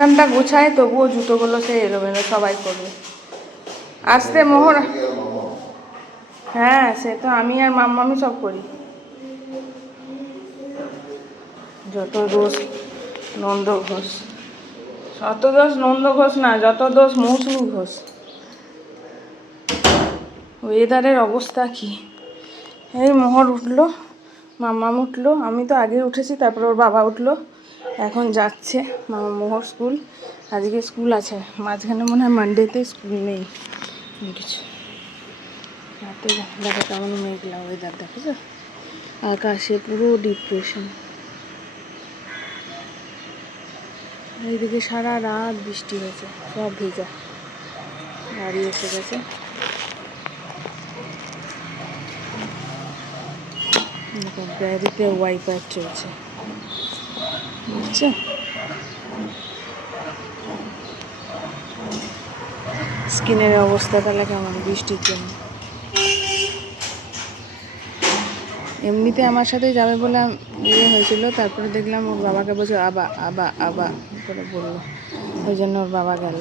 দোকানটা গোছায় তবুও জুতোগুলো সে এলোমেলো সবাই করবে। আসতে মোহর, হ্যাঁ সে তো আমি আর মাম্মামি সব করি। যত দোষ নন্দ ঘোষ, শত দোষ নন্দ ঘোষ না, যত দোষ মৌসুমি ঘোষ। ওয়েদারের অবস্থা কি! এই মোহর উঠলো, মাম্মাম উঠলো, আমি তো আগে উঠেছি, তারপরে ওর বাবা উঠলো, এখন যাচ্ছে মোহর স্কুল। আজকে স্কুল আছে, মাঝখানে মনে হয় মানডেতে স্কুল নেই কিছু। রাতে দেখো কেমন মেঘলা ওয়েদার, দেখো তো আকাশে পুরো ডিপ্রেশন। এইদিকে সারা রাত বৃষ্টি হয়েছে, সব ভেজা। গাড়ি এসে গেছে, গাড়িতে ওয়াইপার চলছে, বুঝছো? স্কিনের অবস্থা তাহলে কেমন বৃষ্টির জন্য। এমনিতে আমার সাথে যাবে বলে ইয়ে হয়েছিল, তারপরে দেখলাম ওর বাবাকে বলছে আবা আবা আবা করে বললো, ওই জন্য ওর বাবা গেল।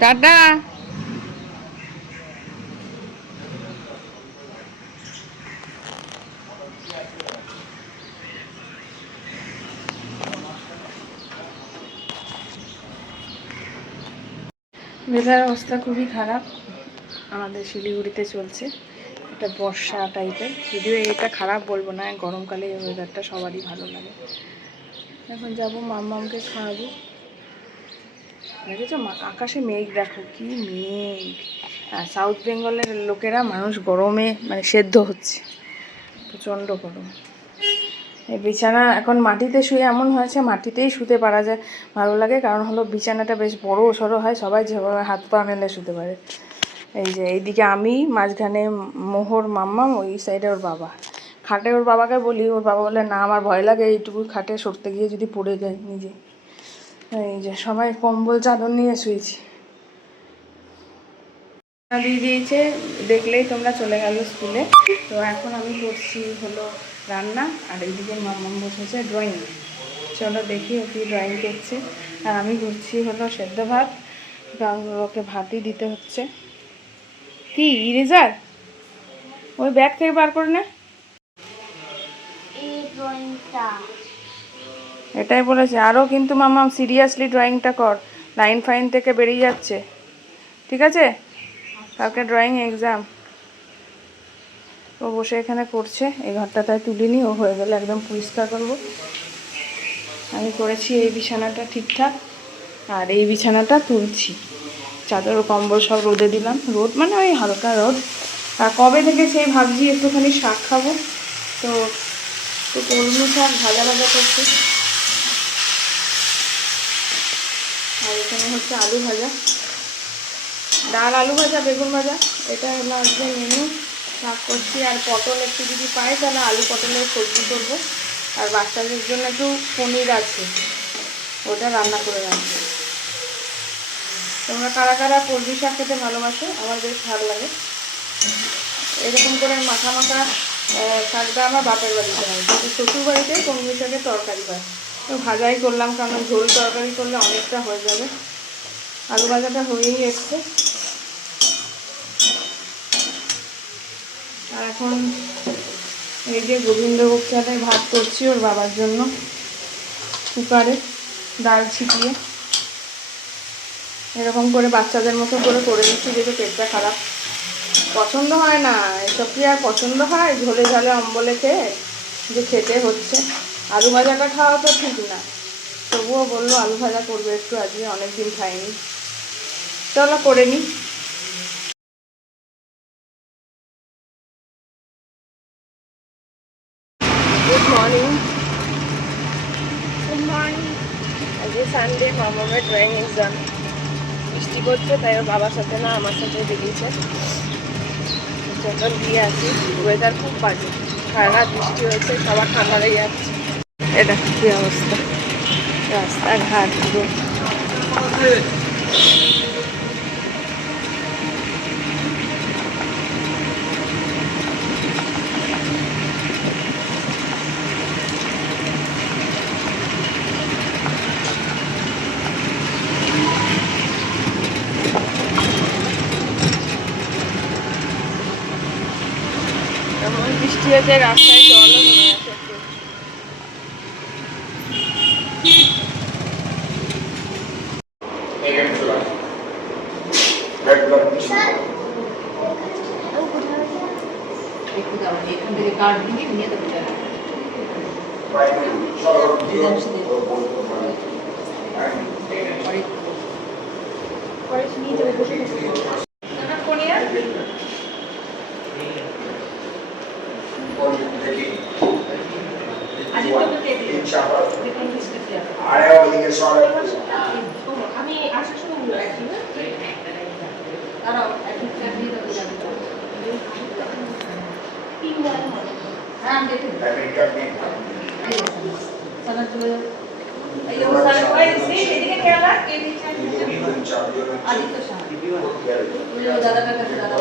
টাটা। ওয়েদার অবস্থা খুবই খারাপ আমাদের শিলিগুড়িতে চলছে, এটা বর্ষা টাইপের। যদিও এটা খারাপ বলবো না, গরমকালে এই ওয়েদারটা সবারই ভালো লাগে। এখন যাবো মাম্মামকে খাওয়াবো। দেখেছো আকাশে মেঘ, দেখো কি মেঘ। আর সাউথ বেঙ্গলের লোকেরা মানুষ গরমে মানে সেদ্ধ হচ্ছে, প্রচণ্ড গরম। এই বিছানা এখন মাটিতে শুয়ে এমন হয়েছে, মাটিতেই শুতে পারা যায়, ভালো লাগে। কারণ হলো বিছানাটা বেশ বড় সড়ো হয়, সবাই যেভাবে হাত পা মেলে শুতে পারে। এই যে এইদিকে আমি, মাঝখানে মোহর মাম্মাম, ওই সাইডে ওর বাবা। খাটে ওর বাবাকে বলি, ওর বাবা বলে না আমার ভয় লাগে এইটুকু খাটে সরতে গিয়ে যদি পড়ে যায় নিজে। এই যে সবাই কম্বল চাদর নিয়ে শুয়েছি। দিয়ে দিয়েছে, দেখলেই তোমরা চলে গেল স্কুলে। তো এখন আমি করছি হলো রান্না, আর এইদিকে মাম্মাম বসেছে ড্রয়িং। চলো দেখি ও কি ড্রয়িং করছে। আর আমি করছি হলো সেদ্ধ ভাত, কারণ ওকে ভাতই দিতে হচ্ছে। কি ইরেজার ওই ব্যাগ থেকে বার করে নে, এটাই বলেছে। আরও কিন্তু মাম্মাম সিরিয়াসলি ড্রয়িংটা কর, লাইন ফাইন থেকে বেরিয়ে যাচ্ছে, ঠিক আছে? কালকে ড্রয়িং এক্সাম। ও বসে এখানে করছে, এই ঘরটাটায় তুলিনি, ও হয়ে গেলে একদম পরিষ্কার করবো। আমি করেছি এই বিছানাটা ঠিকঠাক, আর এই বিছানাটা তুলছি, চাদর কম্বল সব রোদে দিলাম। রোদ মানে ওই হালকা রোদ। আর কবে থেকে সেই ভাবছি একটুখানি শাক খাবো, তো কলমি শাক ভাজা ভাজা করছি। আর এখানে হচ্ছে আলু ভাজা, ডাল আলু ভাজা বেগুন ভাজা, এটা হলো আজকে মেনু। শাক করছি, আর পটল একটু যদি পাই তাহলে আলু পটলের সবজি করবো। আর বাচ্চাদের জন্য একটু পনির আছে, ওটা রান্না করে রাখবো। তোমরা কারা কারা কলমি শাক খেতে ভালোবাসো? আমার বেশ ভালো লাগে। এরকম করে মাখা মাখা শাকটা আমার বাপের বাড়িতে হয়, কিন্তু শ্বশুর বাড়িতে কলমি শাকের তরকারি হয়। তো ভাজাই করলাম, কারণ ঝোল তরকারি করলে অনেকটা হয়ে যাবে। আলু ভাজাটা হয়েই এসছে। আর এখন এই যে গোবিন্দভোগ চালের ভাত করছি ওর বাবার জন্য, কুকারে ডাল ছিটিয়ে। এরকম করে বাচ্চাদের মতো করে করে দিচ্ছি, যেহেতু পেটটা খারাপ। পছন্দ হয় না এসব, কি আর পছন্দ হয় ঝোলে ঝালে অম্বলে খেয়ে, যে খেতে হচ্ছে। আলু ভাজাটা খাওয়া তো ঠিক না, তবুও বললো আলু ভাজা করবে একটু, আজকে অনেক দিন খাইনি। চলো করে নিই। Good morning. Good morning. আজকে সানডে, মামামের ড্রয়িং এক্সাম। বৃষ্টি করছে, তাই ওর বাবার সাথে না আমার সাথে বেরিয়েছে। চন্দন দিয়ে আসি। ওয়েদার খুব বাজে, সারা রাত বৃষ্টি হয়েছে, সবার ঠান্ডা লেগে যাচ্ছে। এটা কী অবস্থা, রাস্তাঘাট পুরো। এমন বৃষ্টি হয়েছে, রাস্তায় জলও জমে গেছে একটু। এখান থেকে কার্ড নিয়ে দেবো। আমি আসার সময় দাঁড়াও, হ্যাঁ আমি দেখে আদিত্য সাহা দাদাটার কাছে দাদা।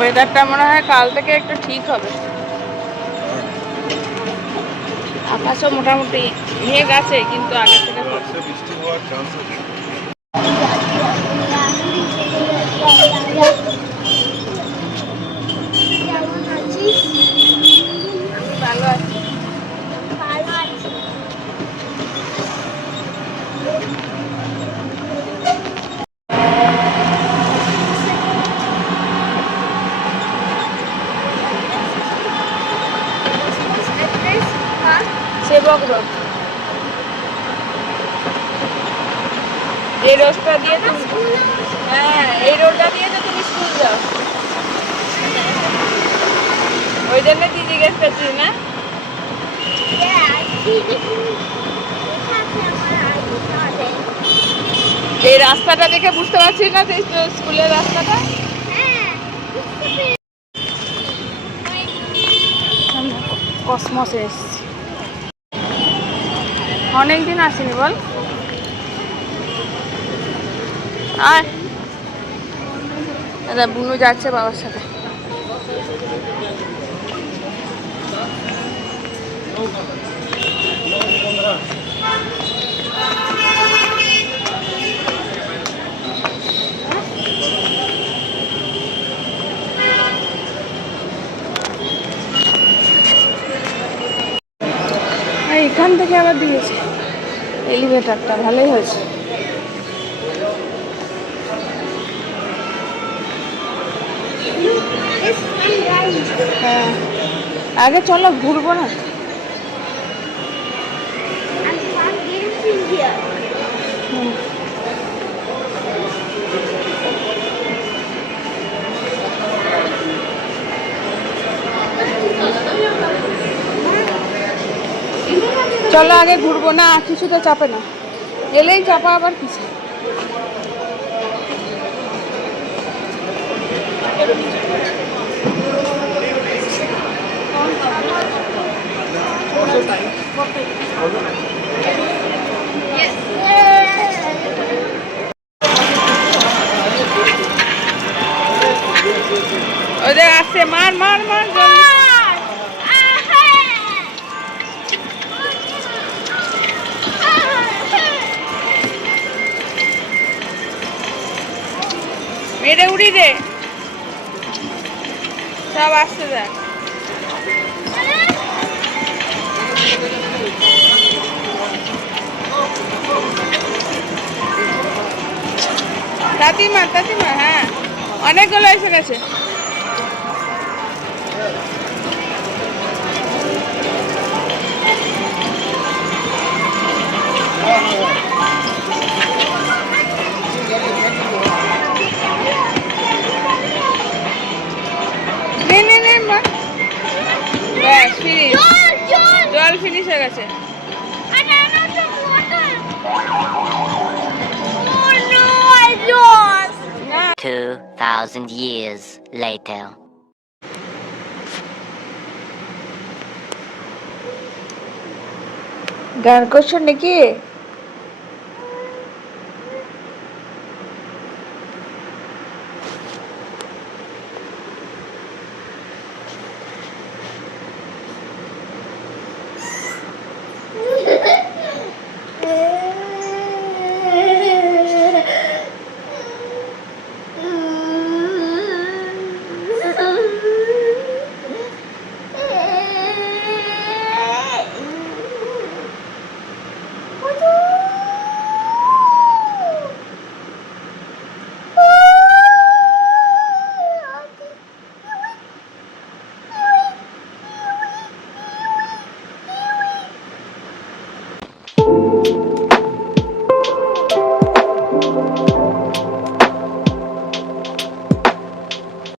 ওয়েদারটা মনে হয় কাল থেকে একটু ঠিক হবে। আকাশও মোটামুটি মেঘ আছে, কিন্তু আগে থেকে বৃষ্টি হওয়ার চান্স আছে। কেমন আছিস? আমি ভালো আছি। ভালো আছি। সেবক রোড, এই রোডটা দিয়ে তুমি, হ্যাঁ এই রোডটা দিয়ে তো তুমি স্কুল যাও। ওই জন্য কি জিজ্ঞেস করছিস না? এই রাস্তাটা দেখে বুঝতে পারছিস না সেই স্কুলের রাস্তাটা? কসমসে এসছি, অনেকদিন আসিনি বল। আর দাদা বুনু যাচ্ছে বাবার সাথে। এখান থেকে আবার দিয়েছে এলিভেটরটা, ভালোই হয়েছে। হ্যাঁ আগে চলো ঘুরবো না? চলো আগে ঘুরবো না, কিছুতে চাপে না, এলেই চাপা আবার কিছু। ওদের আসছে, মার মার মার এটা উড়ি রে, সব আসতে দেখ। তাতিমা তাতিমা, হ্যাঁ অনেকগুলো এসে গেছে। নে নে নে মা, ব্যাস ফিনিশ, জল জল জল ফিনিশ হয়ে গেছে। আরে না তো water oh no I lost না 2,000 years later. গান করছো নাকি?